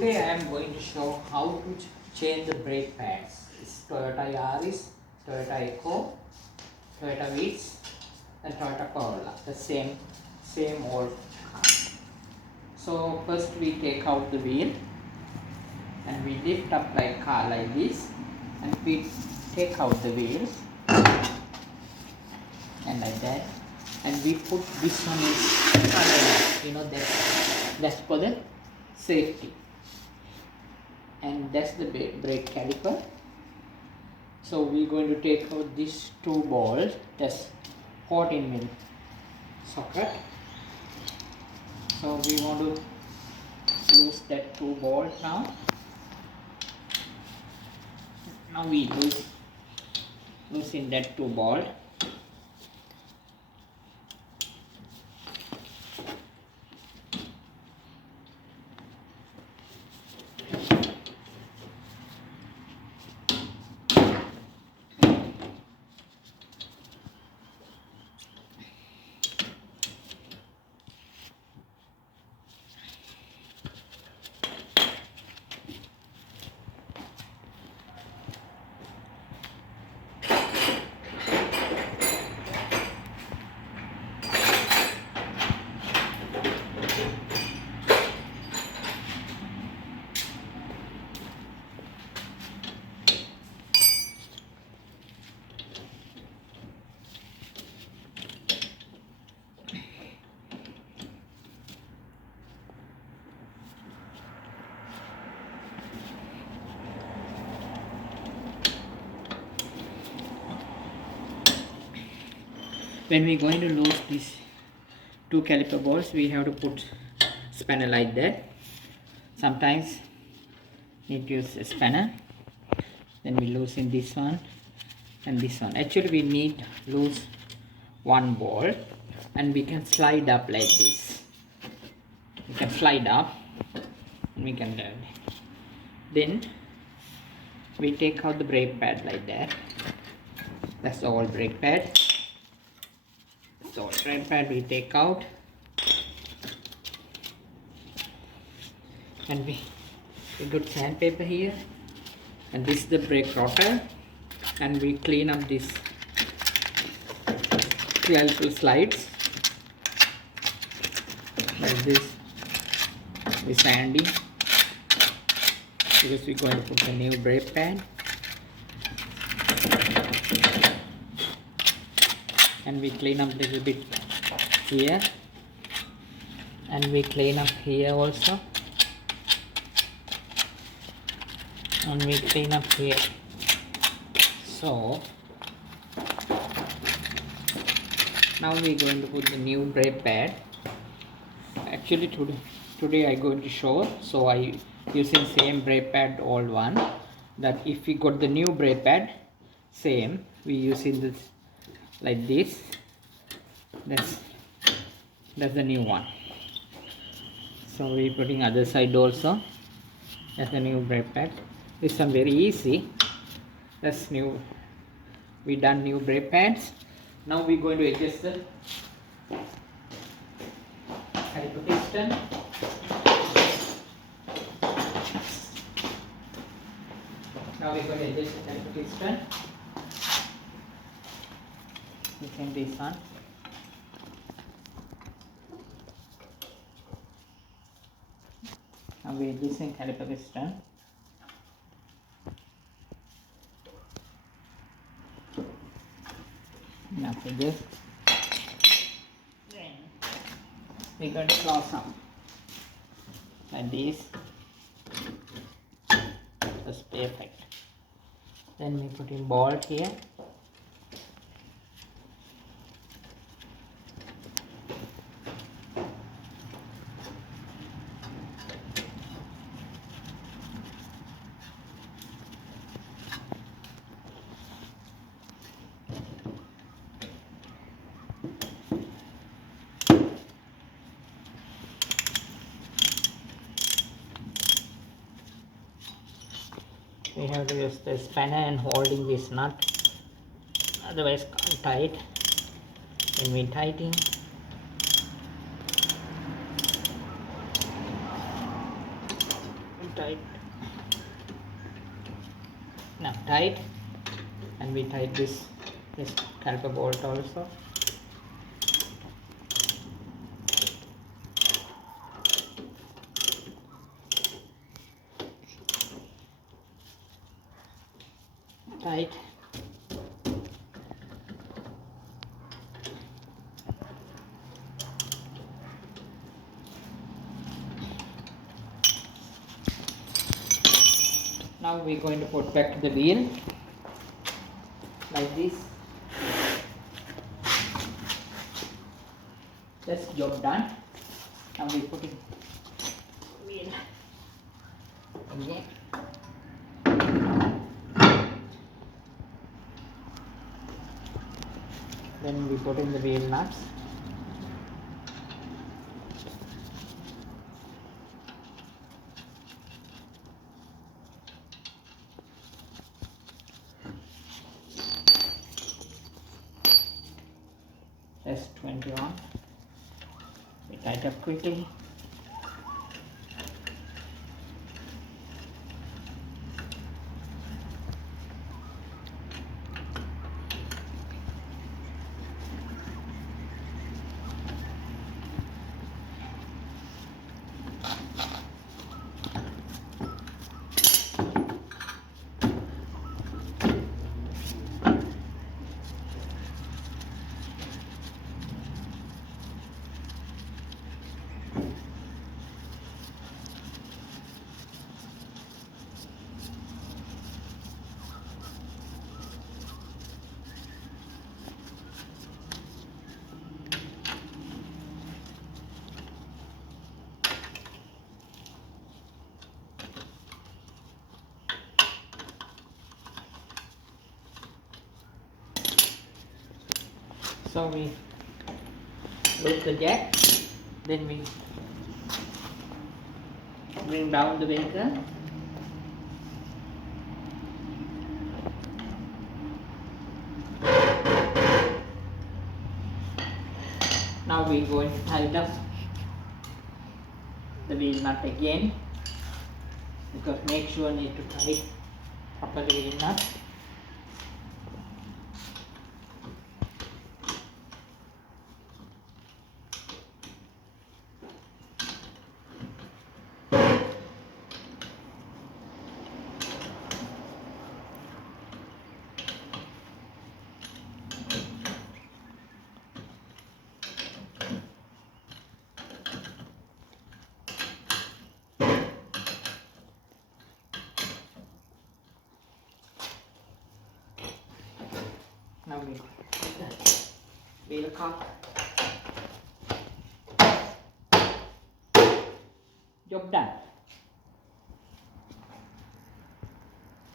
Today I am going to show how to change the brake pads. It's Toyota Yaris, Toyota Echo, Toyota Vitz and Toyota Corolla. The same old car. So first we take out the wheel and we lift up like car like this, and we take out the wheels and like that, and we put this one is underneath, that's for the safety, and that's the brake caliper. So we're going to take out these two balls, that's 14 mil socket. So we want to lose that two balls now. Now we loosen that two ball. When we're going to lose these two caliper balls, we have to put spanner like that. Sometimes need to use a spanner. Then we loosen this one and this one. Actually we need lose one ball, and we can slide up like this. We can slide up and we can then we take out the brake pad like that. That's the old brake pad. So brake pad we take out, and we got sandpaper here, and this is the brake rotor, and we clean up this little slides like this with sandy, because we're going to put the new brake pad. And we clean up a little bit here, and we clean up here also, and we clean up here. So now we're going to put the new brake pad. Actually today I'm going to show, so I using same brake pad old one, that if we got the new brake pad same, we using this like this. That's the new one. So we're putting other side also. That's the new brake pad. This one very easy. That's new. We done new brake pads. Now we're going to adjust the caliper piston. Now we're going to adjust the caliper piston. Using this one. Now we are using caliper piston. And after this, then we got to close up like this. That's perfect. Then we put in bolt here. We have to use the spanner and holding this nut, otherwise can't tight. When we tighten, tight. Now tight, and we tight this caliper bolt also. Tight. Now we're going to put back the wheel like this. That's job done. Now we put in wheel again. Then we put in the wheel nuts. That's 20 on. We tighten up quickly. So we load the jack, then we bring down the vehicle. Now we are going to tighten up the wheel nut again, because make sure need to tighten properly wheel nut. Now we put the wheel cock. Job done.